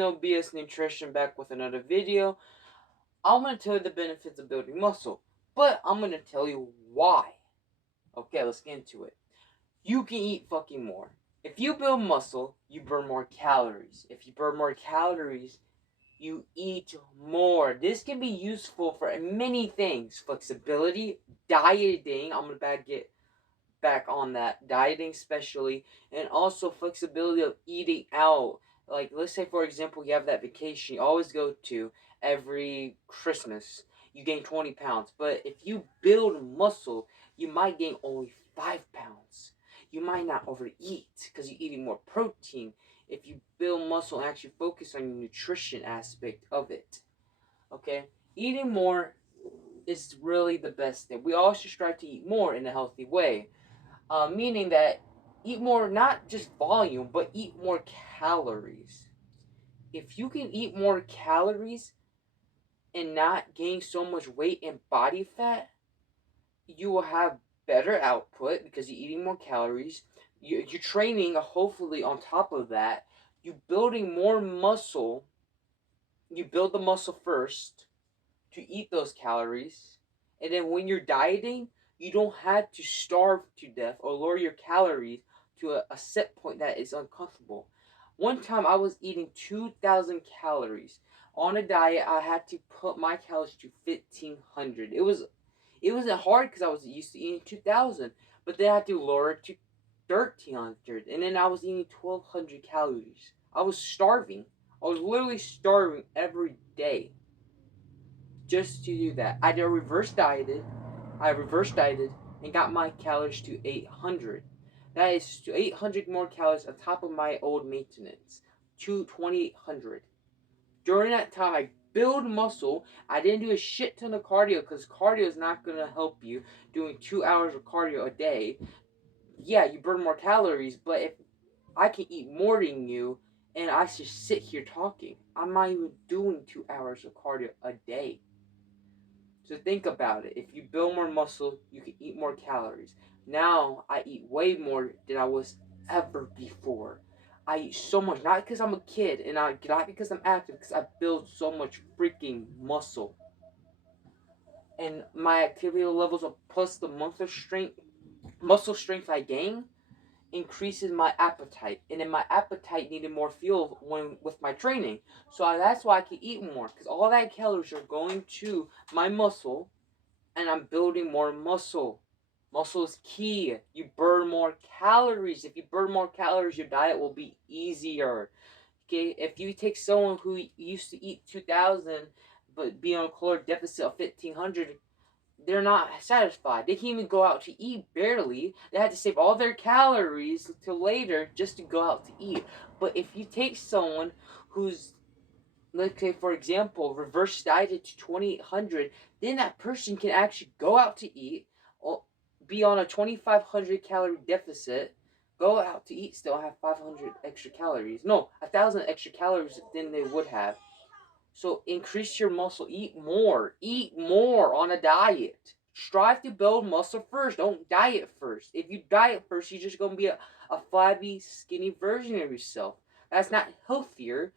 No BS Nutrition, back with another video. I'm going to tell you the benefits of building muscle, but I'm going to tell you why. Okay, let's get into it. You can eat fucking more. If you build muscle, you burn more calories. If you burn more calories, you eat more. This can be useful for many things. Flexibility, dieting. I'm going to get back on that, dieting especially, and also flexibility of eating out. Like, let's say for example you have that vacation you always go to every Christmas, you gain 20 pounds, but if you build muscle, you might gain only 5 pounds. You might not overeat because you're eating more protein. If you build muscle and actually focus on your nutrition aspect of it, okay, eating more is really the best thing. We all should strive to eat more in a healthy way, meaning that eat more, not just volume, but eat more calories. If you can eat more calories and not gain so much weight and body fat, you will have better output because you're eating more calories. You're training, hopefully, on top of that. You're building more muscle. You build the muscle first to eat those calories. And then when you're dieting, you don't have to starve to death or lower your calories to a set point that is uncomfortable. One time I was eating 2,000 calories. On a diet, I had to put my calories to 1,500. It wasn't hard because I was used to eating 2,000, but then I had to lower it to 1,300, and then I was eating 1,200 calories. I was starving. I was literally starving every day just to do that. I reverse dieted. And got my calories to 800. That is 800 more calories on top of my old maintenance, to 2,800. During that time, I build muscle. I didn't do a shit ton of cardio because cardio is not going to help you doing 2 hours of cardio a day. Yeah, you burn more calories, but if I can eat more than you and I just sit here talking, I'm not even doing 2 hours of cardio a day. So think about it. If you build more muscle, you can eat more calories. Now I eat way more than I was ever before. I eat so much, not because I'm a kid and not because I'm active, because I build so much freaking muscle. And my activity levels are plus the muscle strength I gain increases my appetite, and then my appetite needed more fuel when with my training. So that's why I can eat more, because all that calories are going to my muscle, and I'm building more muscle. Muscle is key. You burn more calories. If you burn more calories, your diet will be easier. Okay, if you take someone who used to eat 2,000 but be on a caloric deficit of 1,500, they're not satisfied. They can't even go out to eat barely. They had to save all their calories till later just to go out to eat. But if you take someone who's, let's say for example, reverse dieted to 2,800, then that person can actually go out to eat, be on a 2,500 calorie deficit, go out to eat, still have 500 extra calories. No, 1,000 extra calories than they would have. So increase your muscle. Eat more. Eat more on a diet. Strive to build muscle first. Don't diet first. If you diet first, you're just going to be a flabby, skinny version of yourself. That's not healthier.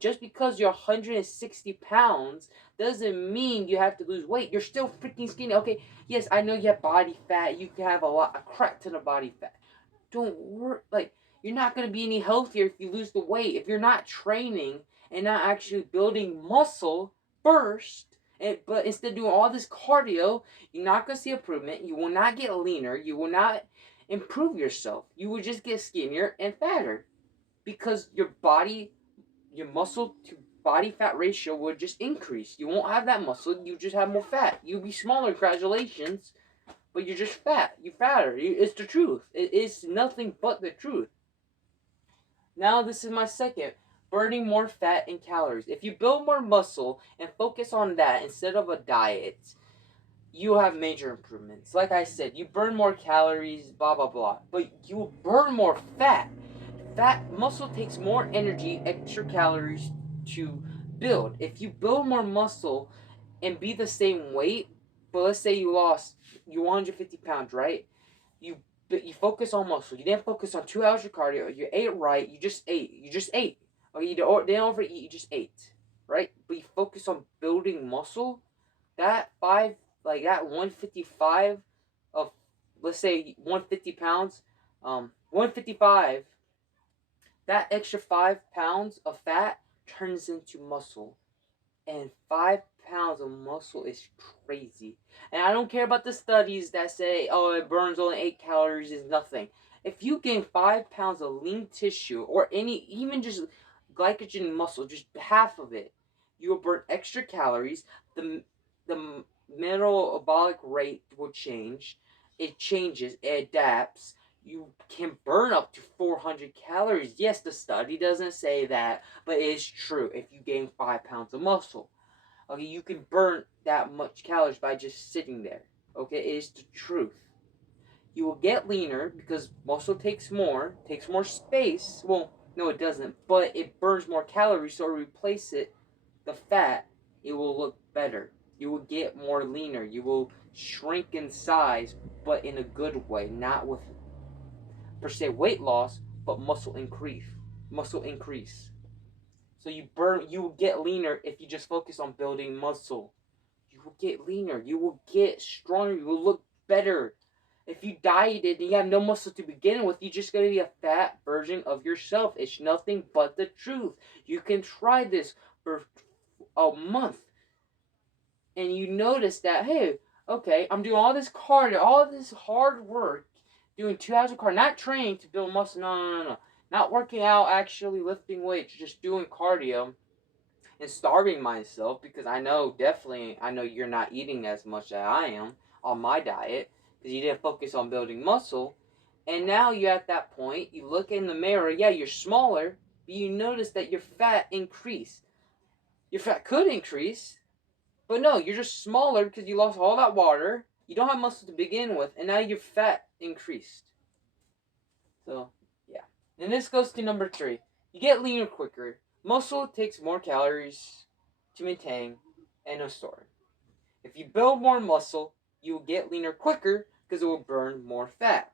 Just because you're 160 pounds doesn't mean you have to lose weight. You're still freaking skinny. Okay, yes, I know you have body fat. You can have a crap ton of body fat. Don't worry. Like, you're not going to be any healthier if you lose the weight. If you're not training and not actually building muscle first, but instead doing all this cardio, you're not going to see improvement. You will not get leaner. You will not improve yourself. You will just get skinnier and fatter because your muscle to body fat ratio will just increase. You won't have that muscle. You just have more fat. You'll be smaller. Congratulations. But you're just fat. You're fatter. It's the truth. It is nothing but the truth. Now this is my second. Burning more fat and calories. If you build more muscle and focus on that instead of a diet, you have major improvements. Like I said, you burn more calories, blah blah blah, but you will burn more fat. Muscle takes more energy, extra calories to build. If you build more muscle and be the same weight, but let's say you 150 pounds, right? You focus on muscle. You didn't focus on 2 hours of cardio. You ate right. You just ate. Or you didn't overeat, you just ate, right? But you focus on building muscle. That that 155 of, let's say 150 pounds, 155, that extra 5 pounds of fat turns into muscle. And 5 pounds of muscle is crazy. And I don't care about the studies that say, oh, it burns only 8 calories is nothing. If you gain 5 pounds of lean tissue or even just glycogen muscle, just half of it, you will burn extra calories. The metabolic rate will change. It changes. It adapts. You can burn up to 400 calories. Yes, the study doesn't say that, but it is true. If you gain 5 pounds of muscle, okay, you can burn that much calories by just sitting there. Okay, it is the truth. You will get leaner because muscle takes more space. Well, no, it doesn't, but it burns more calories, so to replace the fat, it will look better. You will get more leaner. You will shrink in size, but in a good way, not with per se weight loss, but muscle increase. Muscle increase. So you will get leaner if you just focus on building muscle. You will get leaner. You will get stronger. You will look better. If you dieted and you have no muscle to begin with, you're just going to be a fat version of yourself. It's nothing but the truth. You can try this for a month. And you notice that, hey, okay, I'm doing all this cardio, all this hard work, doing 2 hours of cardio, not training to build muscle. No. Not working out, actually lifting weights, just doing cardio and starving myself because I know you're not eating as much as I am on my diet because you didn't focus on building muscle. And now you're at that point, you look in the mirror, yeah, you're smaller, but you notice that your fat increased. Your fat could increase, but no, you're just smaller because you lost all that water. You don't have muscle to begin with, and now your fat increased. So, yeah. And this goes to number 3. You get leaner quicker. Muscle takes more calories to maintain and to store. If you build more muscle, you will get leaner quicker because it will burn more fat.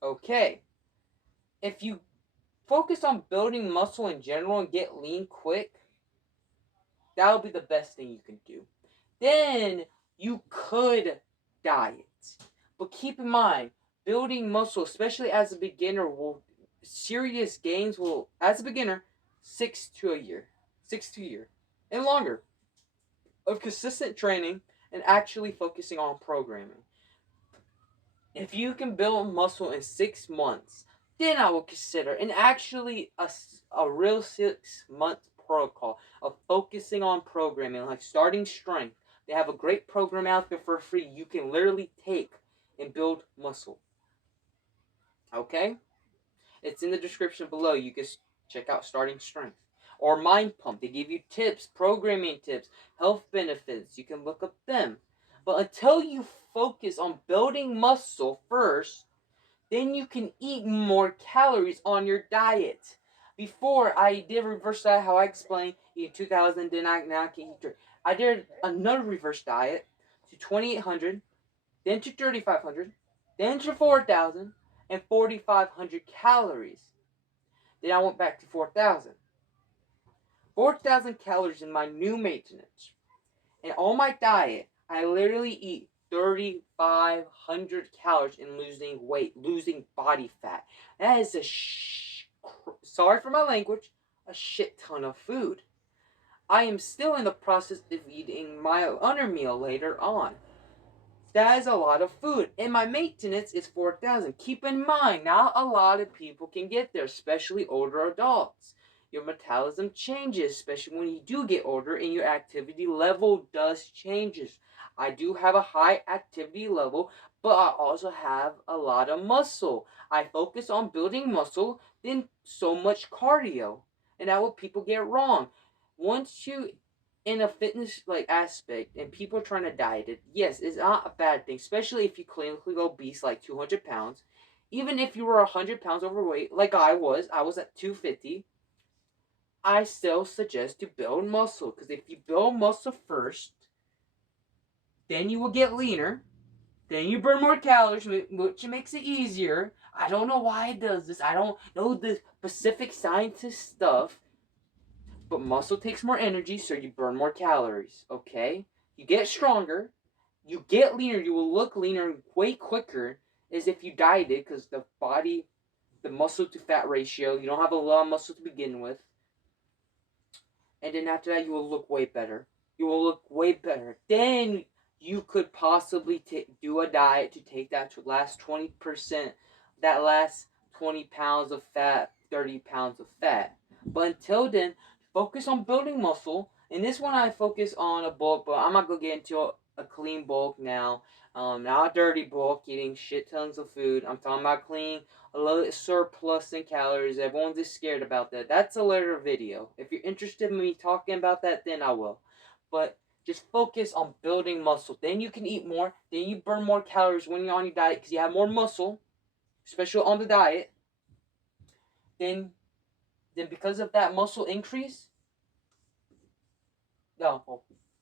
Okay. If you focus on building muscle in general and get lean quick, that'll be the best thing you can do. Then you could diet. But keep in mind, building muscle, especially as a beginner, serious gains will, as a beginner, 6 to a year. 6 to a year. And longer. Of consistent training and actually focusing on programming. If you can build muscle in 6 months, then I will consider, and actually a real 6 month protocol of focusing on programming, like starting strength. They have a great program out there for free you can literally take and build muscle. Okay? It's in the description below. You can check out starting strength. Or Mind Pump. They give you tips, programming tips, health benefits. You can look up them. But until you focus on building muscle first, then you can eat more calories on your diet. Before I did reverse diet, how I explained, eat 2,000, then now I can eat 3. I did another reverse diet to 2,800, then to 3,500, then to 4,000, and 4,500 calories. Then I went back to 4,000. 4,000 calories in my new maintenance. And on my diet, I literally eat 3,500 calories in losing weight, losing body fat. That is sorry for my language, a shit ton of food. I am still in the process of eating my other meal later on. That is a lot of food. And my maintenance is 4,000. Keep in mind, not a lot of people can get there, especially older adults. Your metabolism changes, especially when you do get older, and your activity level does changes. I do have a high activity level, but I also have a lot of muscle. I focus on building muscle, then so much cardio. And that's what people get wrong. Once you in a fitness like aspect and people are trying to diet it, yes, it's not a bad thing, especially if you clinically obese like 200 pounds. Even if you were 100 pounds overweight, like I was at 250, I still suggest to build muscle because if you build muscle first, then you will get leaner, Then you burn more calories, which makes it easier. I don't know why it does this. I don't know the specific scientist stuff. But muscle takes more energy, so you burn more calories, okay? You get stronger. You get leaner. You will look leaner way quicker as if you dieted, because the body, the muscle to fat ratio, you don't have a lot of muscle to begin with. And then after that, you will look way better. You will look way better. Then you could possibly do a diet to take that last 20%, that last 20 pounds of fat, 30 pounds of fat. But until then, focus on building muscle. In this one, I focus on a bulk, but I'm not going to get into a clean bulk now. Not a dirty bulk, eating shit tons of food. I'm talking about clean, a little surplus in calories. Everyone's just scared about that. That's a later video. If you're interested in me talking about that, then I will. But just focus on building muscle. Then you can eat more. Then you burn more calories when you're on your diet because you have more muscle, especially on the diet. Then because of that muscle increase,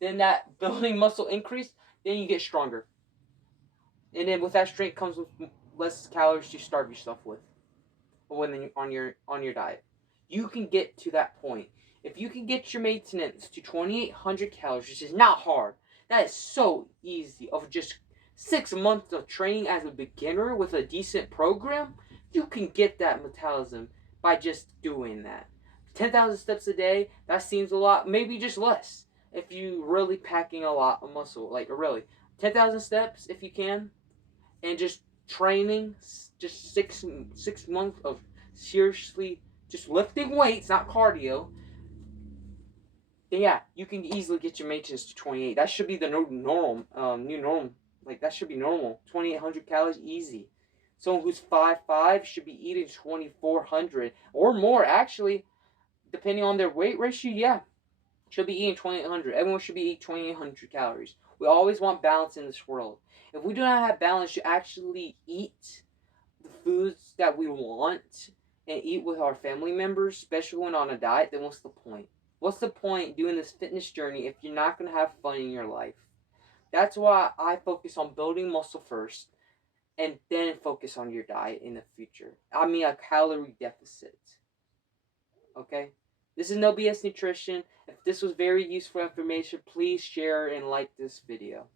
then that building muscle increase, then you get stronger. And then with that strength comes with less calories to starve yourself with when you're on your diet. You can get to that point. If you can get your maintenance to 2,800 calories, which is not hard, that is so easy. Of just 6 months of training as a beginner with a decent program, you can get that metabolism by just doing that. 10,000 steps a day, that seems a lot, maybe just less. If you really packing a lot of muscle, like really 10,000 steps if you can, and just training, just six months of seriously just lifting weights, not cardio, then yeah, you can easily get your maintenance to 28. That should be the new norm. Like that should be normal. 2,800 calories, easy. Someone who's 5'5" should be eating 2,400 or more, actually, depending on their weight ratio. Yeah, should be eating 2,800. Everyone should be eating 2,800 calories. We always want balance in this world. If we do not have balance to actually eat the foods that we want and eat with our family members, especially when on a diet, then what's the point? What's the point doing this fitness journey if you're not going to have fun in your life? That's why I focus on building muscle first and then focus on your diet in the future. I mean, a calorie deficit. Okay? This is No BS Nutrition. If this was very useful information, please share and like this video.